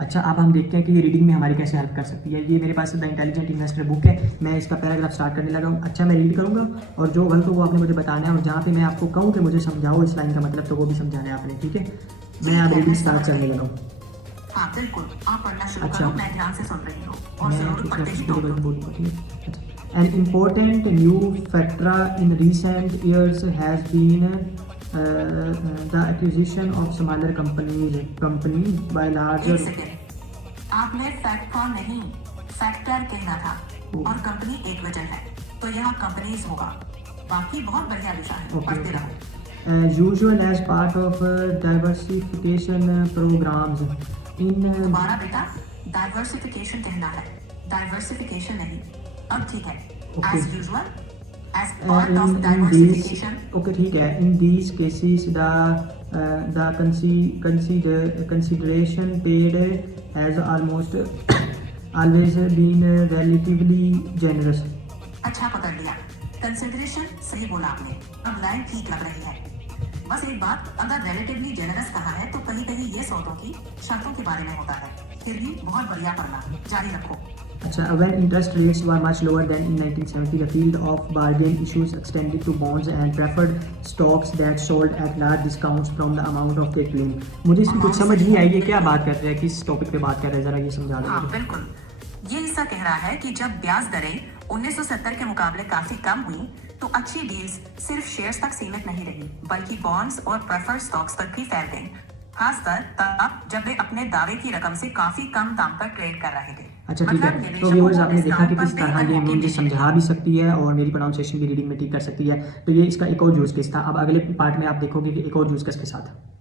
अच्छा, अब हम देखते हैं कि ये रीडिंग में हमारी कैसे हेल्प कर सकती है। ये मेरे पास द इंटेलिजेंट इन्वेस्टर बुक है, मैं इसका पैराग्राफ स्टार्ट करने लगा हूँ। अच्छा, मैं रीड करूँगा और जो गलत हो वो आपने मुझे बताना है, और जहाँ पे मैं आपको कहूँ कि मुझे समझाओ इस लाइन का मतलब, तो वो भी समझाना है आपने, ठीक है। मैं अब रीडिंग स्टार्ट करने लगा हूँ। हाँ बिल्कुल, आप पढ़ना शुरू अच्छा, करो, मैं ध्यान से सुन रही हूँ और मैं जरूर कुछ पढ़ते ही धीरे टोक दूंगी। बोलूँगा, ठीक है। अच्छा, an important new factor in recent years has been the acquisition of smaller companies by larger. एक सेकेंड, आपने फैक्टर नहीं, फैक्टर कहना था, और कंपनी एक वजह है, तो यहाँ कंपनीज होगा। बाकी बहुत बढ़िया दिशा है, Okay, पढ़ते okay. रहो। As usual, as part of diversification programs in दोबारा बेटा, डाइवर्सिफिकेशन कहना है, डाइवर्सिफिकेशन नहीं। अब ठीक है, okay. As usual, as part of In these, diversification. okay, ठीक है, in these cases the consideration paid has almost always been relatively generous. अच्छा पकड़ लिया, कंसिडरेशन सही बोला आपने, अब लाइन ठीक लग रही है। बस एक बात, अगर रिलेटिवली जेनरस कहा है तो कहीं कहीं ये सौदों की शर्तों के बारे में होता है। फिर भी बहुत बढ़िया पढ़ना, जारी रखो। अच्छा, when interest rates were much lower than in 1970, the field of bargain issues extended to bonds and preferred stocks that sold at large discounts from the amount of they claim. मुझे इसकी कुछ समझ नहीं आई, ये क्या बात कर रहे हैं, किस टॉपिक पे बात कर रहे हैं, जरा ये समझा दो हाँ मुझे। बिल्कुल, ये हिस्सा कह रहा है कि जब ब्याज दरें 1970 के मुकाबले काफी कम हुई, तो अच्छी डील्स सिर्फ शेयर्स तक सीमित नहीं रही, बल्कि बॉन्ड्स और प्रेफर्ड स्टॉक्स तक भी फैल गई, खासकर तब जब वे अपने दावे की रकम से काफी कम दाम पर ट्रेड कर रहे थे। अच्छा, ठीक है। तो व्यूअर्स, आपने देखा कि किस तरह ये मुझे निश्चित समझा भी सकती है और मेरी प्रोनाउंसिएशन भी रीडिंग में ठीक कर सकती है। तो ये इसका एक और यूज़ केस था। अब अगले पार्ट में आप देखोगे कि एक और यूज़ केस के साथ।